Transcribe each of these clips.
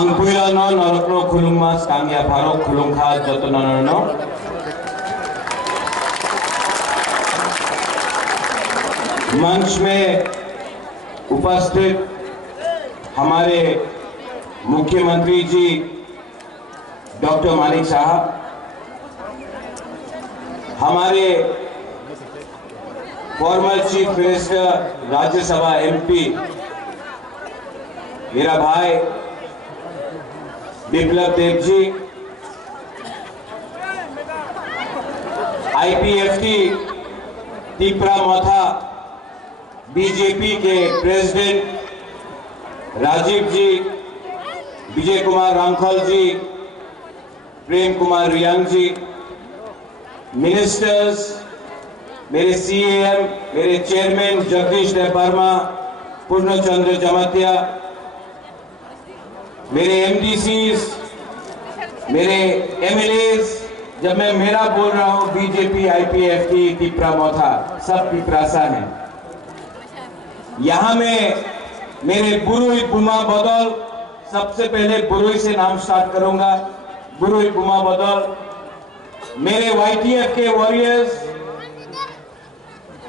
Angpuilano norokno khulungmas kangya pharok khulungkha jotonano मंच में उपस्थित हमारे मुख्यमंत्री जी डॉक्टर मानिक साहब, हमारे former chief minister Rajya Sabha MP मेरा भाई बिप्लब देव जी, आईपीएफटी तिपरा मोथा बीजेपी के प्रेसिडेंट राजीव जी, विजय कुमार रांखल जी, प्रेम कुमार रियांग जी, मिनिस्टर्स, मेरे सीएम, मेरे चेयरमैन जगदीश देवर्मा, पूर्णचंद्र जमातिया, मेरे एमडीसीज, मेरे एमएलएज, जब मैं मेरा बोल रहा हूं बीजेपी आईपीएफटी तिपरा मोथा सब तिपरासा हैं। यहां में मेरे बुरुई बुमा बदल, सबसे पहले बुरुई से नाम स्टार्ट करूंगा। बुरुई बुमा बदल, मेरे वाईटीएफ के वॉरियर्स,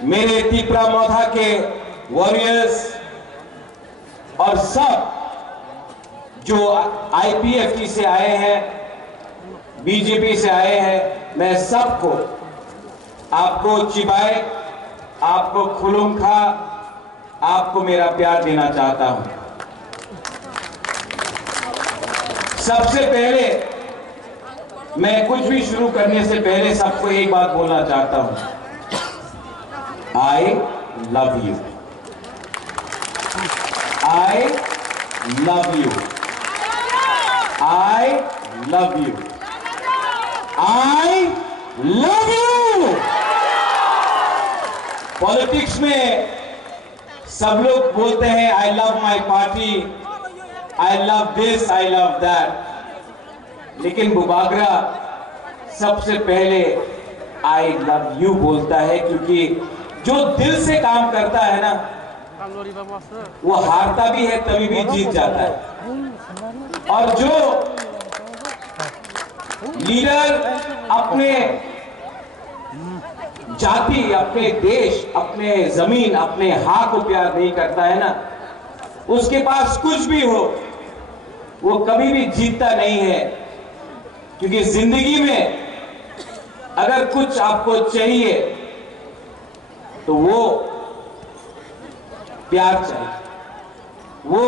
मेरे तिपरा मोथा के वॉरियर्स और सब जो आईपीएफटी से आए हैं, बीजेपी से आए हैं, मैं सबको, आपको चिबाए, आपको खुलुमखा, आपको मेरा प्यार देना चाहता हूं। सबसे पहले मैं कुछ भी शुरू करने से पहले सबको एक बात बोलना चाहता हूं। I love you, I love you, I love you, I love you. Politics में सब लोग बोलते हैं I love my party, I love this, I love that, लेकिन बुबागरा सबसे पहले आई लव यू बोलता है, क्योंकि जो दिल से काम करता है ना वो हारता भी है तभी भी जीत जाता है। और जो लीडर अपने जाति, अपने देश, अपने जमीन, अपने हाथ को प्यार नहीं करता है ना, उसके पास कुछ भी हो वो कभी भी जीतता नहीं है। क्योंकि जिंदगी में अगर कुछ आपको चाहिए तो वो प्यार चाहिए, वो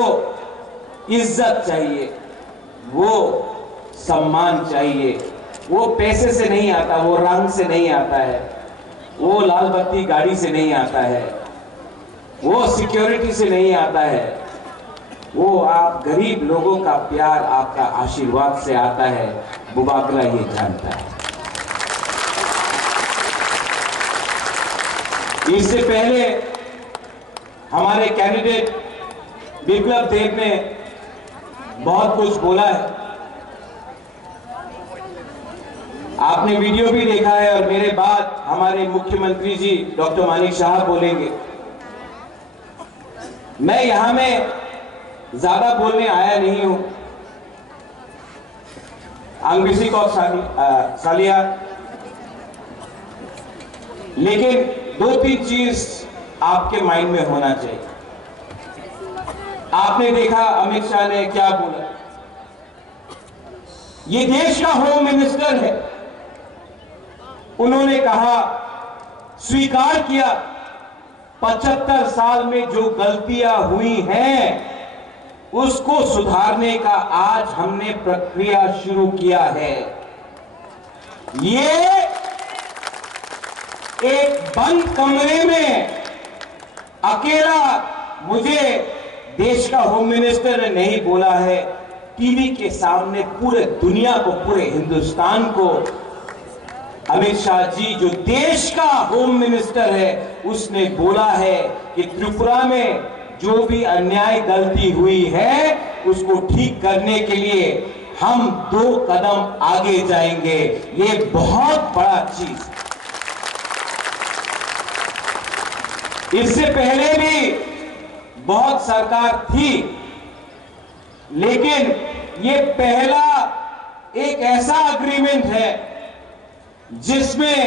इज्जत चाहिए, वो सम्मान चाहिए। वो पैसे से नहीं आता, वो रंग से नहीं आता है, वो लाल बत्ती गाड़ी से नहीं आता है, वो सिक्योरिटी से नहीं आता है, वो आप गरीब लोगों का प्यार, आपका आशीर्वाद से आता है। बुबागरा ये जानता है। इससे पहले हमारे कैंडिडेट बिप्लब देव ने बहुत कुछ बोला है, आपने वीडियो भी देखा है, और मेरे बाद हमारे मुख्यमंत्री जी डॉक्टर मानिक साहब बोलेंगे। मैं यहां में ज्यादा बोलने आया नहीं हूं। अंग्रेजी को सालिया, लेकिन दो तीन चीज आपके माइंड में होना चाहिए। आपने देखा अमित शाह ने क्या बोला, ये देश का होम मिनिस्टर है, उन्होंने कहा, स्वीकार किया 75 साल में जो गलतियां हुई हैं उसको सुधारने का आज हमने प्रक्रिया शुरू किया है। ये एक बंद कमरे में अकेला मुझे देश का होम मिनिस्टर ने नहीं बोला है, टीवी के सामने पूरे दुनिया को, पूरे हिंदुस्तान को अमित शाह जी जो देश का होम मिनिस्टर है उसने बोला है कि त्रिपुरा में जो भी अन्याय गलती हुई है उसको ठीक करने के लिए हम 2 कदम आगे जाएंगे। ये बहुत बड़ा चीज। इससे पहले भी बहुत सरकार थी, लेकिन ये पहला एक ऐसा अग्रीमेंट है जिसमें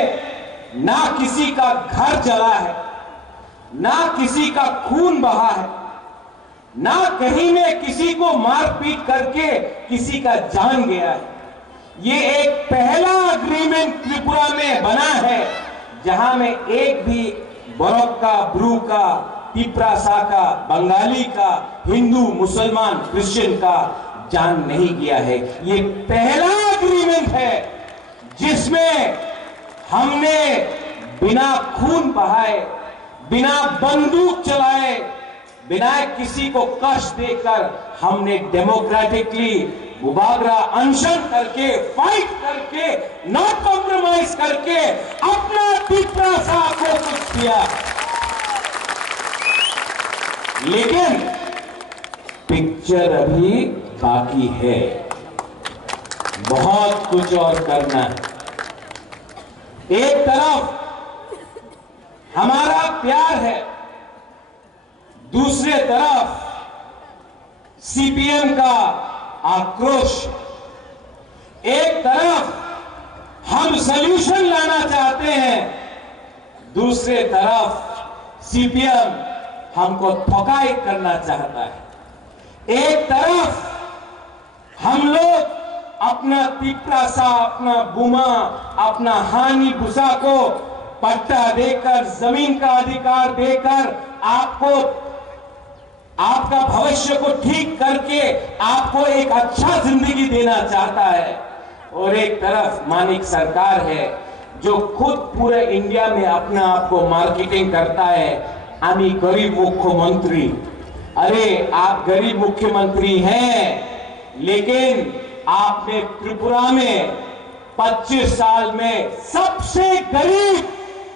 ना किसी का घर जला है, ना किसी का खून बहा है, ना कहीं में किसी को मारपीट करके किसी का जान गया है। ये एक पहला अग्रीमेंट त्रिपुरा में बना है जहां में एक भी बरोक का, ब्रू का, तिपरासा का, बंगाली का, हिंदू, मुसलमान, क्रिश्चियन का जान नहीं गया है। ये पहला अग्रीमेंट है जिसमें हमने बिना खून बहाए, बिना बंदूक चलाए, बिना किसी को कष्ट देकर हमने डेमोक्रेटिकली मुबागरा अनशन करके, फाइट करके, नॉट कॉम्प्रोमाइज करके अपना तिपरासा को कुछ दिया। लेकिन पिक्चर अभी बाकी है, बहुत कुछ और करना है। एक तरफ हमारा प्यार है, दूसरे तरफ सीपीएम का आक्रोश। एक तरफ हम सॉल्यूशन लाना चाहते हैं, दूसरे तरफ सीपीएम हमको ठोकाई करना चाहता है। एक तरफ हम लोग अपना तिपरासा, अपना बुमा, अपना हानि भूसा को पट्टा देकर, जमीन का अधिकार देकर आपको, आपका भविष्य को ठीक करके आपको एक अच्छा जिंदगी देना चाहता है। और एक तरफ मानिक सरकार है जो खुद पूरे इंडिया में अपना आप को मार्केटिंग करता है, आमी गरीब मुख्यमंत्री। अरे आप गरीब मुख्यमंत्री हैं, लेकिन आपने त्रिपुरा में 25 साल में सबसे गरीब,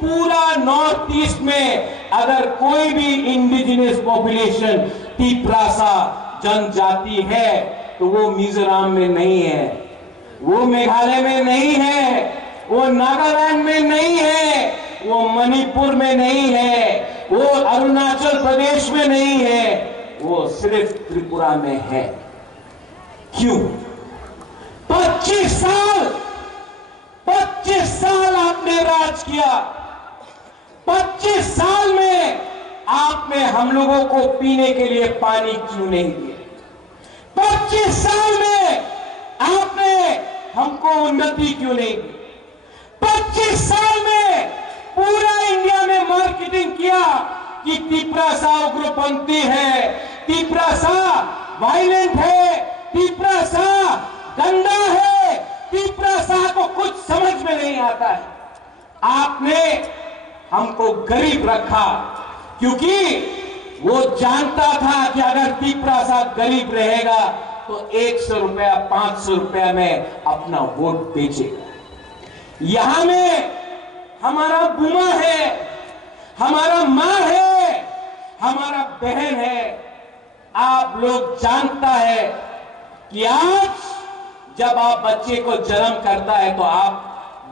पूरा नॉर्थ ईस्ट में अगर कोई भी इंडिजिनस पॉपुलेशन तिपरासा जनजाति है तो वो मिजोरम में नहीं है, वो मेघालय में नहीं है, वो नागालैंड में नहीं है, वो मणिपुर में नहीं है, वो अरुणाचल प्रदेश में नहीं है, वो सिर्फ त्रिपुरा में है। क्यों? 25 साल आपने राज किया। 25 साल में आपने हम लोगों को पीने के लिए पानी क्यों नहीं दिया? 25 साल में आपने हमको उन्नति क्यों नहीं दी? 25 साल में पूरा इंडिया में मार्केटिंग किया कि तिपरासा उग्रपंथी है, तिपरासा वायलेंट है, तिपरासा गंदा है, तिपरासा को कुछ समझ में नहीं आता है। आपने हमको गरीब रखा क्योंकि वो जानता था कि अगर तिपरासा गरीब रहेगा तो 100 रुपया, 500 रुपया में अपना वोट बेचेगा। यहां में हमारा बुमा है, हमारा मां है, हमारा बहन है। आप लोग जानता है कि आज जब आप बच्चे को जन्म करता है तो आप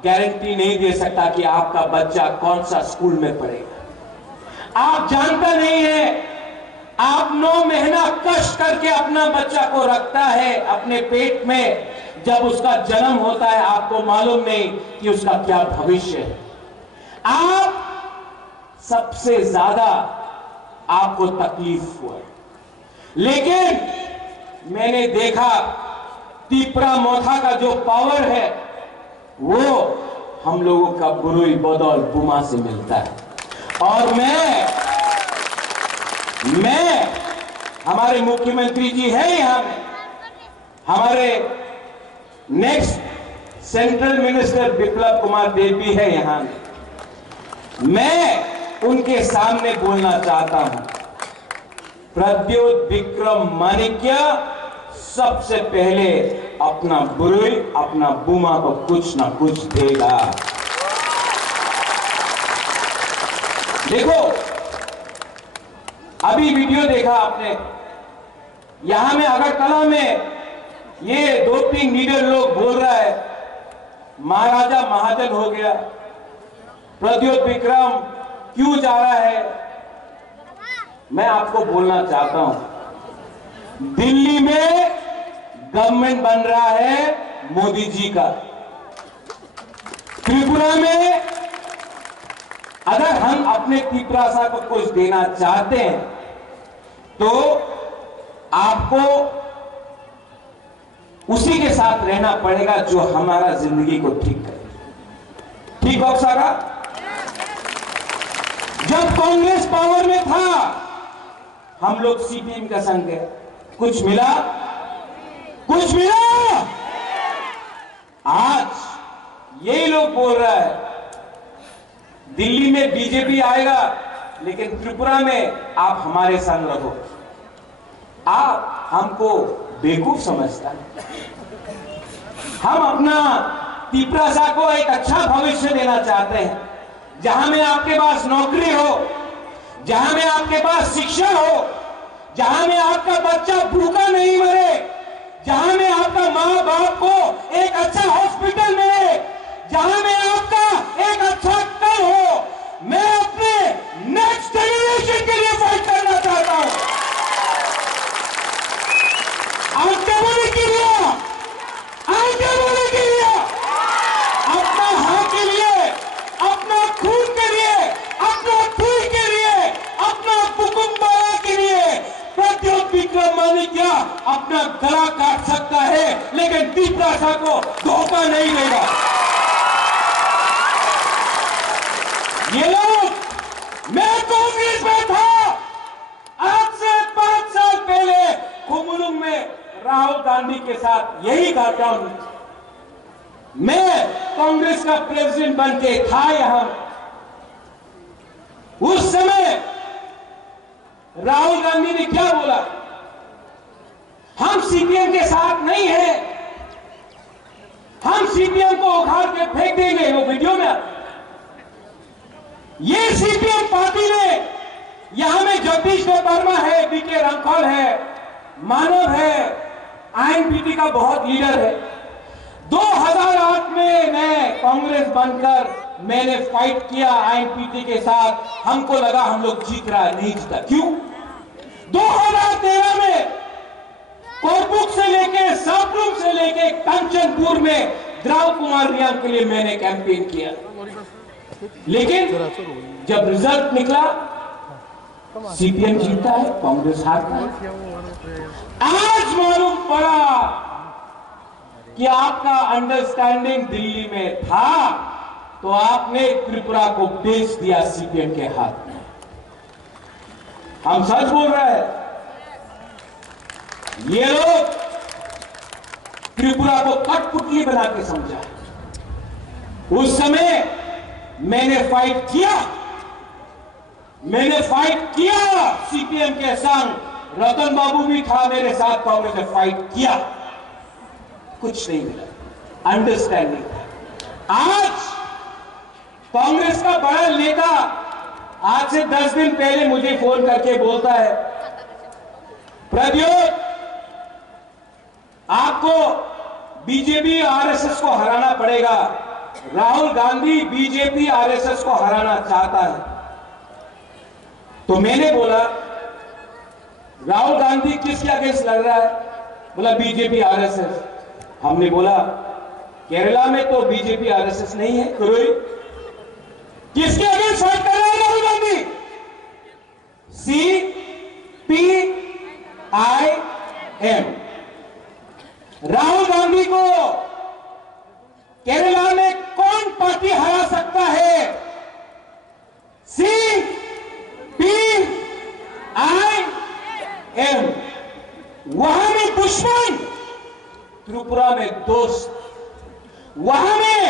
गारंटी नहीं दे सकता कि आपका बच्चा कौन सा स्कूल में पढ़ेगा। आप जानता नहीं है, आप 9 महीना कष्ट करके अपना बच्चा को रखता है अपने पेट में। जब उसका जन्म होता है आपको मालूम नहीं कि उसका क्या भविष्य है। आप सबसे ज्यादा आपको तकलीफ हुआ, लेकिन मैंने देखा तिपरा मोथा का जो पावर है वो हम लोगों का बुरुई बदौल बुमा से मिलता है। और मैं हमारे मुख्यमंत्री जी हैं यहां में, हमारे next central minister Biplab Kumar Deb भी है यहां में। मैं उनके सामने बोलना चाहता हूं, प्रद्योत विक्रम माणिक्य सबसे पहले अपना बुरुई, अपना बुमा को कुछ ना कुछ देगा। देखो, अभी वीडियो देखा आपने, यहां में अगरतला में ये 2-3 लीडर लोग बोल रहा है महाराजा महाजन हो गया, प्रद्योत विक्रम क्यों जा रहा है। मैं आपको बोलना चाहता हूं, दिल्ली में गवर्नमेंट बन रहा है मोदी जी का। त्रिपुरा में अगर हम अपने त्रिपुरा को कुछ देना चाहते हैं तो आपको उसी के साथ रहना पड़ेगा जो हमारा जिंदगी को ठीक करे। ठीक हो सारा? जब कांग्रेस पावर में था हम लोग सीपीएम का संग गए, कुछ मिला? कुछ मिला? आज यही लोग बोल रहा है दिल्ली में बीजेपी आएगा लेकिन त्रिपुरा में आप हमारे संग रहो। आप हमको बेवकूफ समझता है। हम अपना त्रिपुरा को एक अच्छा भविष्य देना चाहते हैं, जहां में आपके पास नौकरी हो, जहां में आपके पास शिक्षा हो, जहां में आपका बच्चा भूखा नहीं मरे, जहां में आपका मां बाप को एक अच्छा हॉस्पिटल मिले, जहां में आपका एक अच्छा कल हो। मैं अपने नेक्स्ट जनरेशन के लिए फाइट करना चाहता हूं। आंदोलन के लिए, आंदोलन के लिए, अपना हक के लिए, अपना खून के लिए, अपना खून के लिए, अपना कुकुम्बारा के लिए प्रद्योत विक्रमादित्य अपना गला काट सकता है लेकिन त्रिपुरा को धोखा नहीं देगा। ये लोग, मैं कांग्रेस में था आज से 5 साल पहले कुमुलुंग में राहुल गांधी के साथ यही घटना हुई। मैं कांग्रेस का प्रेसिडेंट बन के था यहां। उस समय राहुल गांधी ने क्या बोला? हम सीपीएम के साथ नहीं हैं, हम सीपीएम को उखाड़ के फेंक देंगे। वो वीडियो में ये सीपीएम पार्टी ने यहां में जगदीश वर्मा है, बीके रंखौल है, मानव है, आईएनपीटी का बहुत लीडर है। 2008 में मैं कांग्रेस बनकर मैंने फाइट किया आईएनपीटी के साथ। हमको लगा हम लोग जीत रहा है, नहीं जीता। क्यों? 2013 में कोरपुक से लेके सापरुम से लेके कंचनपुर में द्रव कुमार रियांग के लिए मैंने कैंपेन किया, लेकिन जब रिजल्ट निकला सीपीएम जीतता है, कांग्रेस हारता है। आज मालूम पड़ा कि आपका अंडरस्टैंडिंग दिल्ली में था तो आपने त्रिपुरा को बेच दिया सीपीएम के हाथ में। हम सच बोल रहे हैं। ये लोग त्रिपुरा को कठपुतली बना के समझा। उस समय मैंने फाइट किया, मैंने फाइट किया सीपीएम के संग। रतन बाबू भी था मेरे साथ, कांग्रेस ने फाइट किया, कुछ नहीं मिला, अंडरस्टैंडिंग था। आज कांग्रेस का बड़ा नेता आज से 10 दिन पहले मुझे फोन करके बोलता है, प्रद्योत आपको बीजेपी आरएसएस को हराना पड़ेगा। राहुल गांधी बीजेपी आरएसएस को हराना चाहता है। तो मैंने बोला राहुल गांधी किसके अगेंस्ट लड़ रहा है? बोला बीजेपी आरएसएस। हमने बोला केरला में तो बीजेपी आरएसएस नहीं है, किसके अगेंस्ट फाइट कर रहा है राहुल गांधी? CPIM। राहुल गांधी को केरला में कौन पार्टी हरा सकता है? CPIM। वहां में दुश्मन, त्रिपुरा में दोस्त। वहां में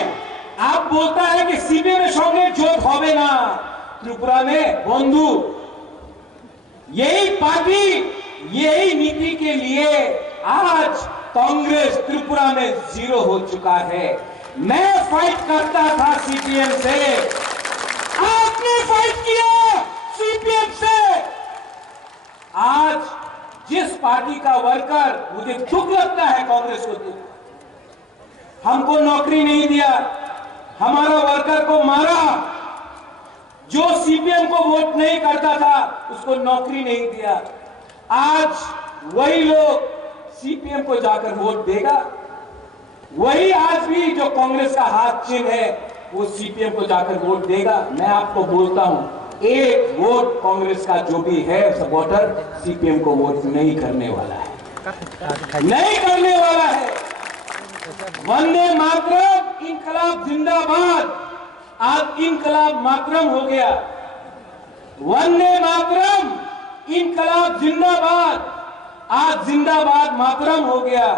आप बोलता है कि सीपीएम में संगे जोत होवे ना, त्रिपुरा में बंधु। यही पार्टी, यही नीति के लिए आज कांग्रेस त्रिपुरा में 0 हो चुका है। मैं फाइट करता था सीपीएम से, आपने फाइट किया सीपीएम से। आज जिस पार्टी का वर्कर, मुझे दुख लगता है कांग्रेस को, हमको नौकरी नहीं दिया, हमारा वर्कर को मारा, जो सीपीएम को वोट नहीं करता था उसको नौकरी नहीं दिया। आज वही लोग सीपीएम को जाकर वोट देगा। वही आज भी जो कांग्रेस का हाथ चिन्ह है वो सीपीएम को जाकर वोट देगा। मैं आपको बोलता हूं, एक वोट कांग्रेस का जो भी है सपोर्टर सीपीएम को वोट नहीं करने वाला है, नहीं करने वाला है। वंदे मातरम, इनकलाब जिंदाबाद, आज इनकलाब मातरम हो गया। वंदे मातरम, इनकलाब जिंदाबाद, आज जिंदाबाद मातरम हो गया।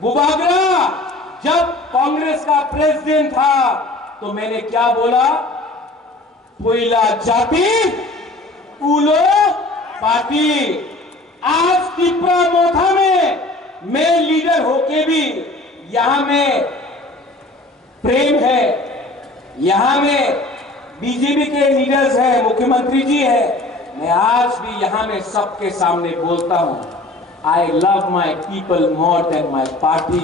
बुबागरा जब कांग्रेस का प्रेसिडेंट था तो मैंने क्या बोला? पुइला जाति उलो पार्टी। आज त्रिपुरा मोथा में मैं लीडर होके भी यहां में प्रेम है, यहां में बीजेपी के लीडर्स हैं, मुख्यमंत्री जी है। मैं आज भी यहां में सबके सामने बोलता हूं, I love my people more than my party.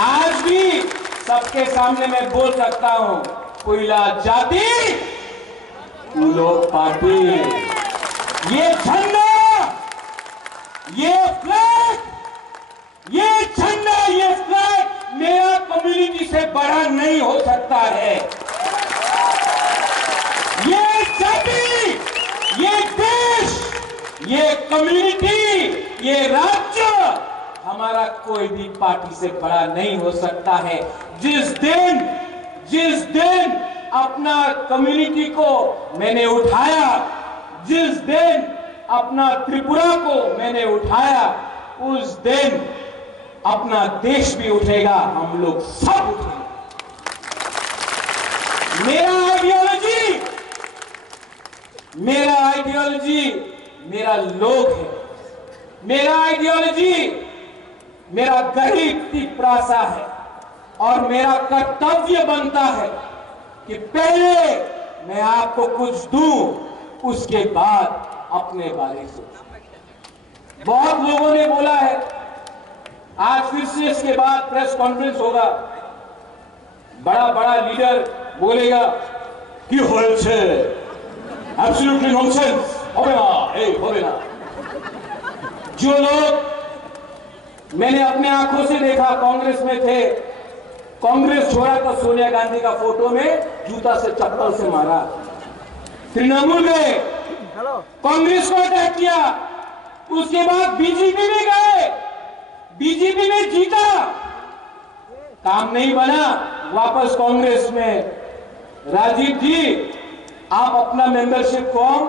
आज भी सबके सामने मैं बोल सकता हूं, पुइला जाति उलो पार्टी। ये झंडा, ये फ्लैग, ये झंडा, ये फ्लैग मेरा कम्युनिटी से बड़ा नहीं हो सकता है। ये जाति, ये देश, ये कम्युनिटी, ये राज्य हमारा कोई भी पार्टी से बड़ा नहीं हो सकता है। जिस दिन अपना कम्युनिटी को मैंने उठाया, जिस दिन अपना त्रिपुरा को मैंने उठाया, उस दिन अपना देश भी उठेगा, हम लोग सब उठेंगे। मेरा आइडियोलॉजी मेरा लोग है। मेरा आइडियोलॉजी मेरा गरीब त्रिपुरा है और मेरा कर्तव्य बनता है कि पहले मैं आपको कुछ दूं, उसके बाद अपने बारे सोचूं। बहुत लोगों ने बोला है, आज फिर से इसके बाद प्रेस कॉन्फ्रेंस होगा, बड़ा बड़ा लीडर बोलेगा कि होयছে एब्सोल्युटली नॉनसेंस, होवे ना। जो लोग मैंने अपने आंखों से देखा कांग्रेस में थे, कांग्रेस छोड़ा तो सोनिया गांधी का फोटो में जूता से चप्पल से मारा। तृणमूल गए, कांग्रेस को अटैक किया, उसके बाद बीजेपी में गए, बीजेपी में जीता, काम नहीं बना, वापस कांग्रेस में। राजीव जी, आप अपना मेंबरशिप फॉर्म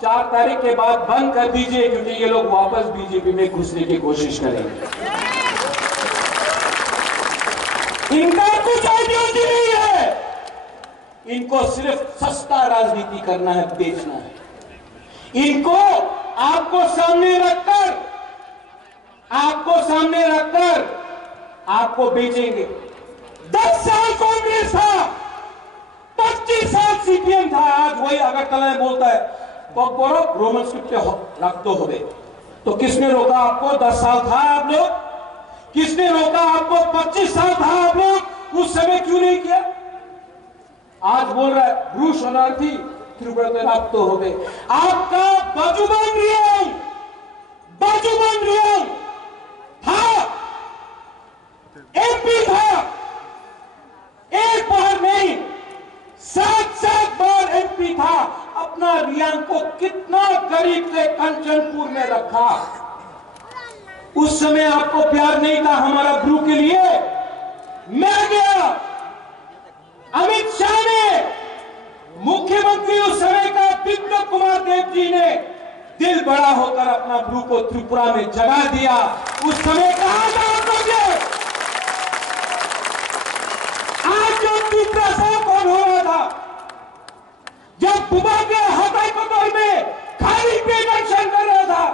4 तारीख के बाद बंद कर दीजिए, क्योंकि ये लोग वापस बीजेपी में घुसने की कोशिश करेंगे। इनका कुछ आइडियोलॉजी नहीं है, इनको सिर्फ सस्ता राजनीति करना है, बेचना है। इनको आपको सामने रखकर आपको बेचेंगे। 10 साल कांग्रेस था, 25 साल सीपीएम था। आज वही अगरतला में बोलता है रोमन स्क्रिप्ट रख दो हो। तो किसने रोका आपको? 10 साल था आप लोग? किसने रोका आपको? 25 साल था आप लोग? उस समय क्यों नहीं किया? आज बोल रहा है ब्रू शरणार्थी त्रिपुरा रख तो हो गए। आपका बाजूबंद रियांग था, एमपी था, एक बार नहीं 7 बार एमपी था। अपना रियांग को कितना गरीब से कंचनपुर में रखा। उस समय आपको प्यार नहीं था हमारा ब्रू के लिए। मैं गया, अमित शाह ने, मुख्यमंत्री उस समय का विप्लव कुमार देव जी ने दिल बड़ा होकर अपना ब्रू को त्रिपुरा में जगा दिया। उस समय कहां था आप लोग? आज जो त्रिपुरा साहब कौन हो रहा था? जब बुबा के हटाई पकड़ में खाली पे मेंशन कर रहा था,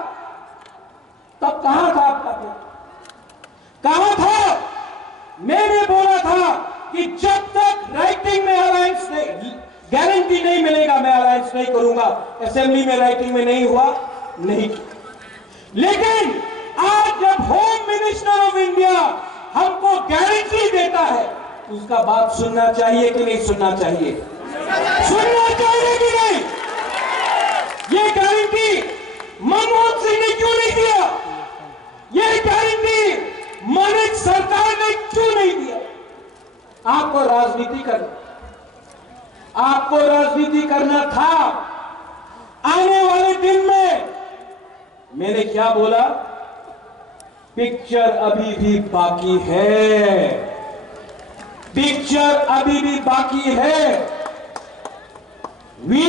तब कहां था आपका? कहां था? मैंने बोला था कि जब तक राइटिंग में अलायंस नहीं, गारंटी नहीं मिलेगा, मैं अलायंस नहीं करूंगा। असेंबली में राइटिंग में नहीं हुआ, नहीं। लेकिन आज जब होम मिनिस्टर ऑफ इंडिया हमको गारंटी देता है, उसका बात सुनना चाहिए कि नहीं सुनना चाहिए? सुनना चाहिए कि नहीं? ये गारंटी मनमोहन सिंह राजनीति करना, आपको राजनीति करना था। आने वाले दिन में मैंने क्या बोला, पिक्चर अभी भी बाकी है, पिक्चर अभी भी बाकी है। We,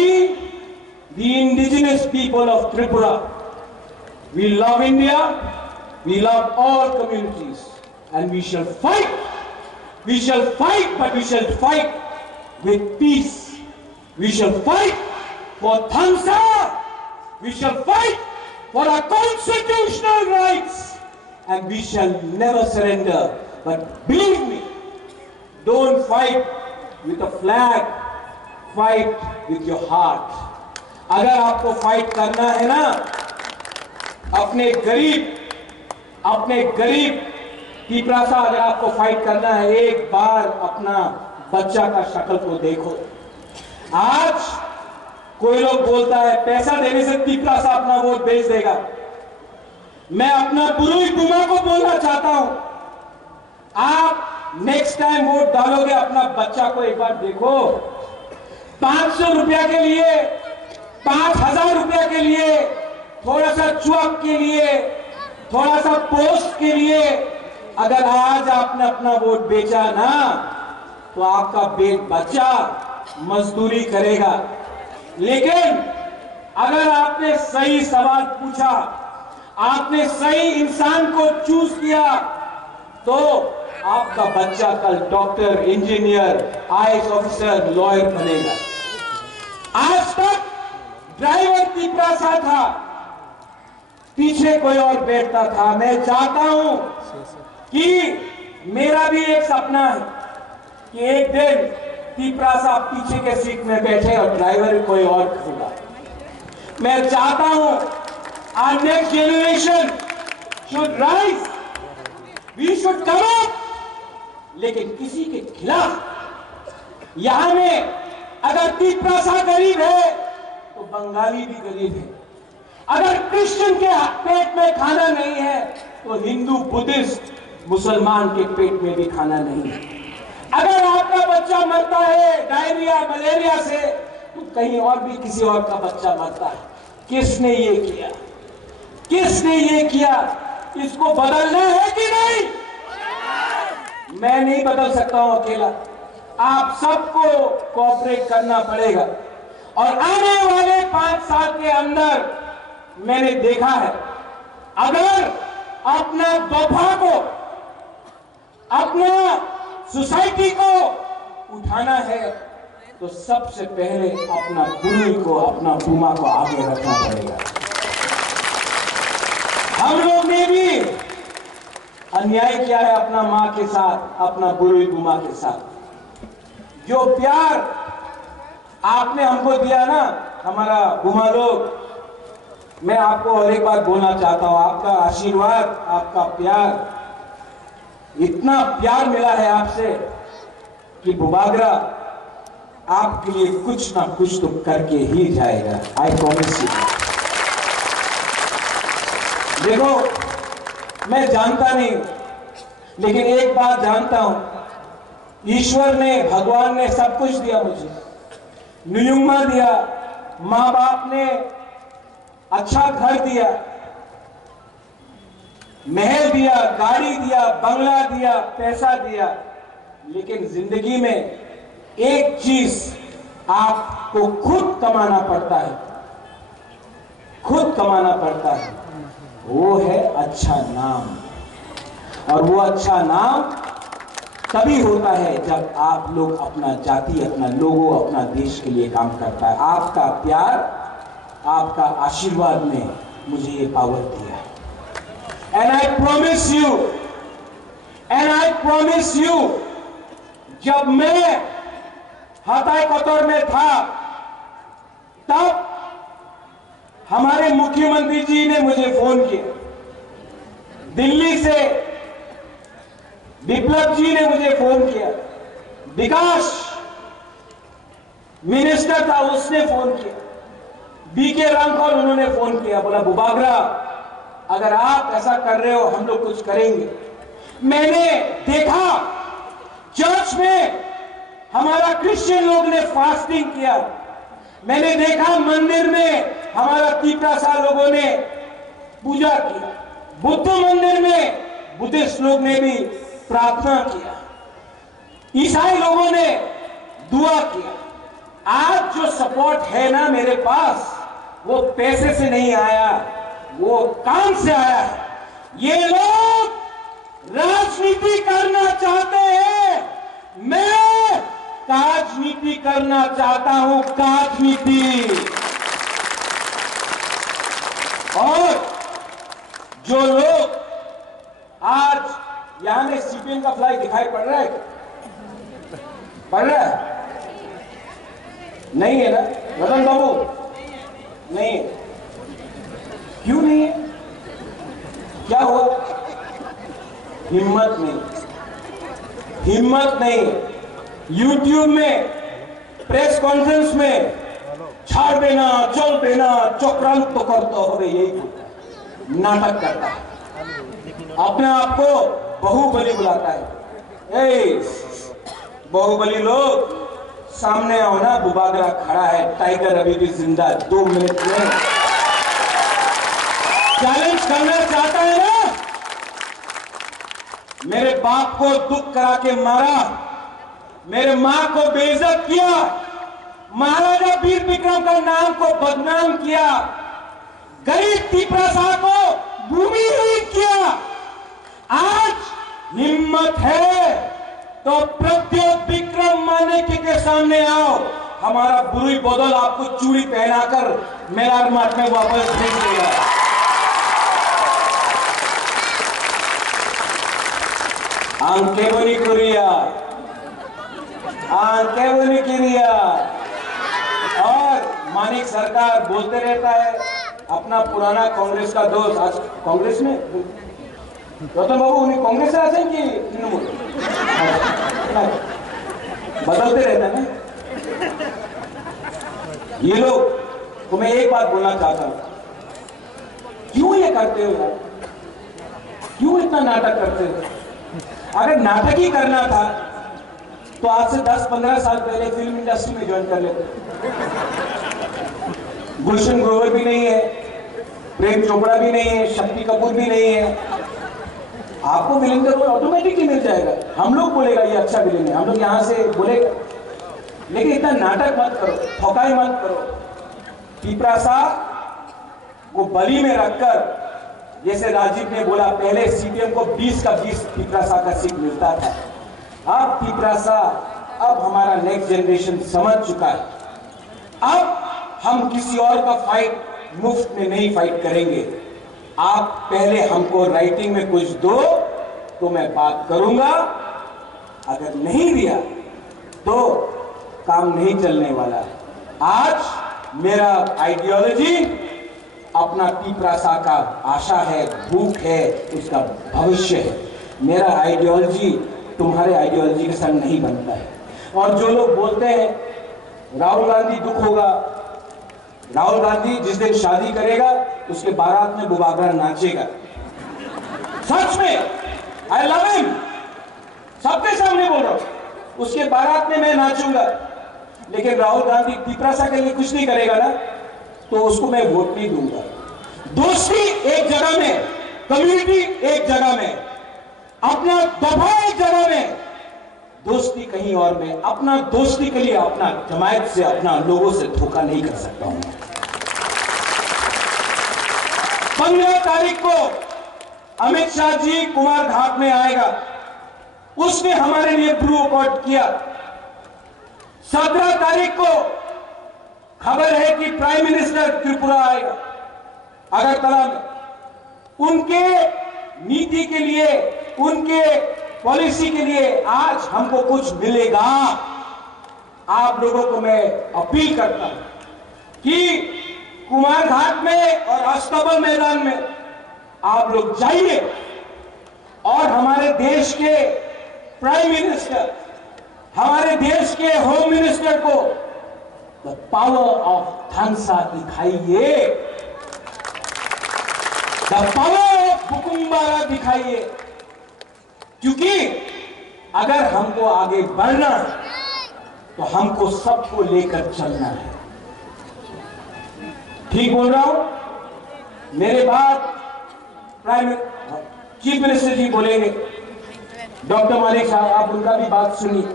the indigenous people of Tripura, we love India, we love all communities, and we shall fight. We shall fight, but we shall fight with peace. We shall fight for Thamsa. We shall fight for our constitutional rights, and we shall never surrender. But believe me, don't fight with a flag, fight with your heart. अगर आपको fight करना है ना, अपने गरीब पीपरासा, अगर आपको fight करना है, एक बार अपना बच्चा का शक्ल को देखो। आज कोई लोग बोलता है पैसा देने से पीपरासा अपना वोट बेच देगा। मैं अपना बुरुई बुमा को बोलना चाहता हूं, आप नेक्स्ट टाइम वोट डालोगे, अपना बच्चा को एक बार देखो। 500 रुपया के लिए, 5000 रुपया के लिए, थोड़ा सा चुअक के लिए, थोड़ा सा पोस्ट के लिए अगर आज आपने अपना वोट बेचा ना, तो आपका बच्चा मजदूरी करेगा। लेकिन अगर आपने सही सवाल पूछा, आपने सही इंसान को चूज किया, तो आपका बच्चा कल doctor, engineer, IAS officer, lawyer बनेगा। आज तक ड्राइवर पीपरासा था, पीछे कोई और बैठता था। मैं चाहता हूं कि मेरा भी एक सपना है कि एक दिन पीपरासा पीछे के सीट में बैठे और ड्राइवर कोई और होगा। मैं चाहता हूं our next generation should rise, we should come up, लेकिन किसी के खिलाफ। यहां में अगर पीपरासा गरीब है तो बंगाली भी गरीब है, अगर क्रिश्चियन के पेट में खाना नहीं है तो हिंदू, बुद्धिस्ट, मुसलमान के पेट में भी खाना नहीं है। अगर आपका बच्चा मरता है डायरिया, मलेरिया से, तो कहीं और भी किसी और का बच्चा मरता है। किसने ये किया? किसने ये किया? इसको बदलना है कि नहीं? मैं नहीं बदल सकता हूं अकेला, आप सबको कोऑपरेट करना पड़ेगा। और आने वाले 5 साल के अंदर मैंने देखा है, अगर अपना दोफा को, अपना सोसाइटी को उठाना है, तो सबसे पहले अपना बुरुई को, अपना बुमा को आगे रखना पड़ेगा। हम लोग ने भी अन्याय किया है अपना मां के साथ, अपना बुरुई बुमा के साथ। जो प्यार आपने हमको दिया ना, हमारा बुमा लोग, मैं आपको और एक बात बोलना चाहता हूं, आपका आशीर्वाद, आपका प्यार, इतना प्यार मिला है आपसे कि बुबागरा आपके लिए कुछ ना कुछ तो करके ही जाएगा। I promise you. देखो, मैं जानता नहीं, लेकिन एक बात जानता हूं, ईश्वर ने, भगवान ने सब कुछ दिया मुझे। नियुम्मा दिया, माँ बाप ने अच्छा घर दिया, महल दिया, गाड़ी दिया, बंगला दिया, पैसा दिया, लेकिन जिंदगी में एक चीज आपको खुद कमाना पड़ता है, खुद कमाना पड़ता है, वो है अच्छा नाम। और वो अच्छा नाम तभी होता है जब आप लोग, अपना जाति, अपना लोगों, अपना देश के लिए काम करता है। आपका प्यार, आपका आशीर्वाद ने मुझे ये पावर दिया है। And I promise you, जब मैं हताई कतौर में था, तब हमारे मुख्यमंत्री जी ने मुझे फोन किया, दिल्ली से विप्लव जी ने मुझे फोन किया, विकास मिनिस्टर था उसने फोन किया, बीके रामखोल उन्होंने फोन किया, बोला बुबागरा अगर आप ऐसा कर रहे हो हम लोग कुछ करेंगे। मैंने देखा चर्च में हमारा क्रिश्चियन लोग ने फास्टिंग किया। मैंने देखा मंदिर में हमारा तिपरासा लोगों ने पूजा किया। बुद्ध मंदिर में बुद्धिस्ट लोग ने भी प्रार्थना किया। ईसाई लोगों ने दुआ किया। आज जो सपोर्ट है ना मेरे पास, वो पैसे से नहीं आया, वो काम से आया है। ये लोग राजनीति करना चाहते हैं, मैं राजनीति करना चाहता हूं, राजनीति। और जो लोग आज यहां में सीपीएम का फ्लाई दिखाई पड़ रहा है, पड़ रहा है? नहीं है ना रतन बाबू? नहीं है। क्यों नहीं है? क्या हुआ? हिम्मत नहीं, हिम्मत नहीं। यूट्यूब में प्रेस कॉन्फ्रेंस में छाड़ देना, चल देना, चक्रांत तो करता हो, यही नाटक करता है, अपने आप को बाहुबली बुलाता है। ए बाहुबली लोग सामने आओ ना, बुबागरा खड़ा है, टाइगर अभी भी जिंदा, 2 मिनट में चैलेंज करना चाहता है ना। मेरे बाप को दुख करा के मारा, मेरे मां को बेइज्जत किया, महाराजा वीर विक्रम का नाम को बदनाम किया, गरीब तिपरासा को भूमिहीन किया। आज हिम्मत है तो प्रद्योत विक्रम मानेके के सामने आओ, हमारा बुरी बदल आपको चूड़ी पहनाकर मेरा मठ में वापस भेज देगा। आंखें बनी कुरिया, आंखें बनी किरिया। और मानिक सरकार बोलते रहता है, अपना पुराना कांग्रेस का दोस्त आज कांग्रेस में, रतन बाबू उन्हें कांग्रेस से आते कि तृणमूल बदलते रहता है ना ये लोग। तो मैं एक बात बोलना चाहता हूं, क्यों ये करते हो यार? क्यों इतना नाटक करते हो? अगर नाटक ही करना था तो आज से 10-15 साल पहले फिल्म इंडस्ट्री में ज्वाइन कर लेते। गुलशन ग्रोवर भी नहीं है, प्रेम चोपड़ा भी नहीं है, शक्ति कपूर भी नहीं है। आपको विलेन का रोल ऑटोमेटिकली मिल जाएगा। हम लोग बोलेगा ये अच्छा विलेन है, हम लोग यहां से बोलेगा, लेकिन इतना नाटक मत करो, ठोकाई मत करो। तिपरासा को बलि में रखकर, जैसे राजीव ने बोला, पहले सीपीएम को 20 का 20 तिपरासा का सीट मिलता था। अब तिपरासा, अब हमारा नेक्स्ट जनरेशन समझ चुका है। अब हम किसी और का फाइट मुफ्त में नहीं फाइट करेंगे। आप पहले हमको राइटिंग में कुछ दो तो मैं बात करूंगा, अगर नहीं दिया तो काम नहीं चलने वाला है। आज मेरा आइडियोलॉजी अपना तिपरासा का आशा है, भूख है, उसका भविष्य है। मेरा आइडियोलॉजी तुम्हारे आइडियोलॉजी के साथ नहीं बनता है। और जो लोग बोलते हैं राहुल गांधी दुख होगा, राहुल गांधी जिस दिन शादी करेगा उसके बारात में बुबागरा नाचेगा। सच में, आई लव हिम, सबके सामने बोल रहा हूं, उसके बारात में मैं नाचूंगा। लेकिन राहुल गांधी तिपरासा के लिए कुछ नहीं करेगा ना, तो उसको मैं वोट नहीं दूंगा। दोस्ती एक जगह में, कम्युनिटी एक जगह में, अपना दफा एक जगह में, दोस्ती कहीं और में। अपना दोस्ती के लिए अपना जमायत से, अपना लोगों से धोखा नहीं कर सकता हूं। 15 तारीख को अमित शाह जी कुमार घाट में आएगा, उसने हमारे लिए ब्लू अकॉर्ड किया। 17 तारीख को खबर है कि प्राइम मिनिस्टर त्रिपुरा आएगा, अगरतला में। उनके नीति के लिए, उनके पॉलिसी के लिए आज हमको कुछ मिलेगा। आप लोगों को मैं अपील करता हूं कि कुमार घाट में और अस्तबल मैदान में आप लोग जाइए और हमारे देश के प्राइम मिनिस्टर, हमारे देश के होम मिनिस्टर को द पावर ऑफ थानसा दिखाइए, द पावर ऑफ बुकुम्बारा दिखाइए। क्योंकि अगर हमको आगे बढ़ना है तो हमको सबको लेकर चलना है। ठीक बोल रहा हूं? मेरे बाद चीफ मिनिस्टर जी बोलेंगे, डॉक्टर मानिक शाह, आप उनका भी बात सुनिए।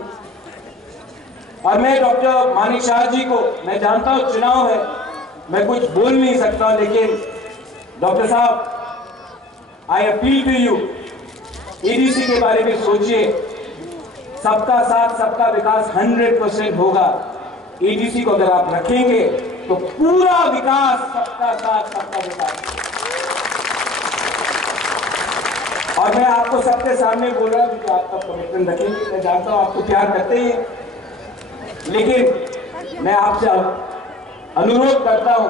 और मैं डॉक्टर मानिक शाह जी को, मैं जानता हूं चुनाव है, मैं कुछ बोल नहीं सकता, लेकिन डॉक्टर साहब, I appeal to you, ADC के बारे में सोचिए। सबका साथ सबका विकास 100% होगा। एडीसी को अगर आप रखेंगे तो पूरा विकास, सबका साथ सबका विकास। और मैं आपको सबके सामने बोल रहा हूं कि आपका कमिटमेंट रखेंगे। मैं जानता हूं आपको प्यार करते ही हैं, लेकिन मैं आपसे अनुरोध करता हूं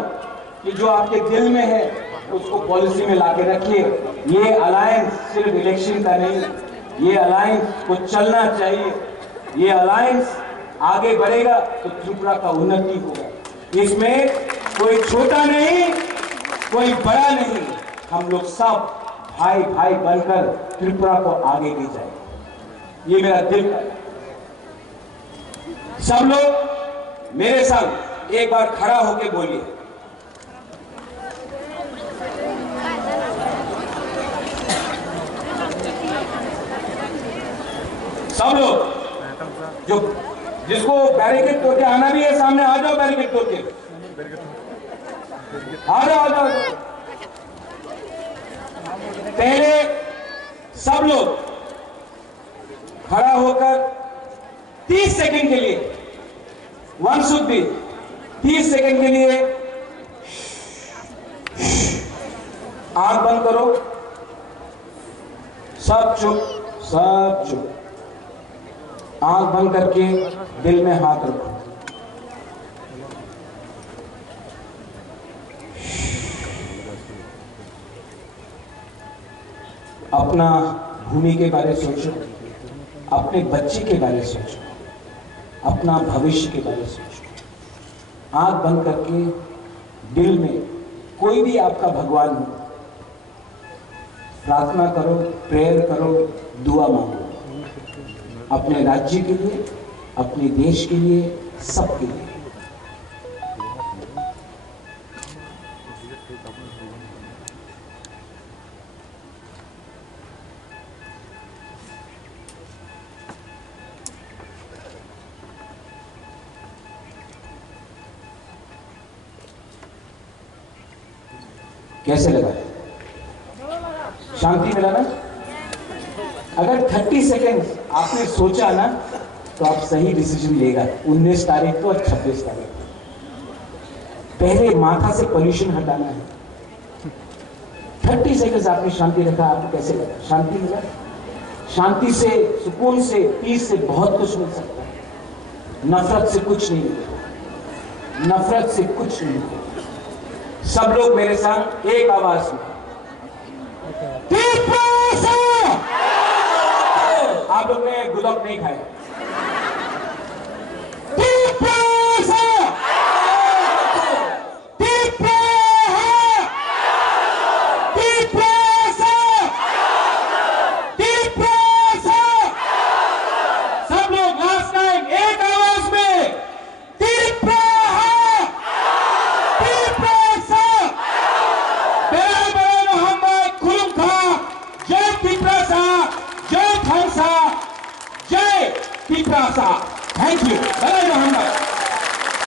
कि जो आपके दिल में है उसको पॉलिसी में लाके रखिए। ये अलायंस सिर्फ इलेक्शन का नहीं, ये अलायंस को चलना चाहिए। ये अलायंस आगे बढ़ेगा तो त्रिपुरा का उन्नति होगा। इसमें कोई छोटा नहीं, कोई बड़ा नहीं, हम लोग सब भाई भाई बनकर त्रिपुरा को आगे ले जाए। ये मेरा दिल का। सब लोग मेरे संग एक बार खड़ा होकर बोलिए, सब लोग जो जिसको बैरिकेड तोड़ के आना भी है सामने आ जाओ, बैरिकेड तोड़ के आ जाओ, आ जाओ। पहले सब लोग खड़ा होकर 30 सेकंड के लिए, वन शुड बी 30 सेकंड के लिए आंख बंद करो, सब चुप, सब चुप। आंख बंद करके दिल में हाथ रखो। अपना भूमि के बारे सोचो, अपने बच्चे के बारे सोचो, अपना भविष्य के बारे सोचो। आंख बंद करके दिल में कोई भी आपका भगवान हो, प्रार्थना करो, प्रेयर करो, दुआ मांगो, अपने राज्य के लिए, अपने देश के लिए, सबके लिए। कैसे लगा? शांति मिला ना? अगर 30 सेकेंड आपने सोचा ना तो आप सही डिसीजन लेगा 19 तारीख को और 26 तारीख को। पहले माथा से पोल्यूशन हटाना है। 30 सेकेंड आपने शांति रखा, आपको कैसे लगा? शांति मिला? शांति से, सुकून से, पीस से बहुत कुछ मिल सकता है। नफरत से कुछ नहीं मिलता, नफरत से कुछ नहीं मिलता। सब लोग मेरे साथ एक आवाज में, आप लोग ने गुलाब नहीं खाया? सब लोग लास्ट टाइम एक आवाज में जय तिप्रासा। Thank you.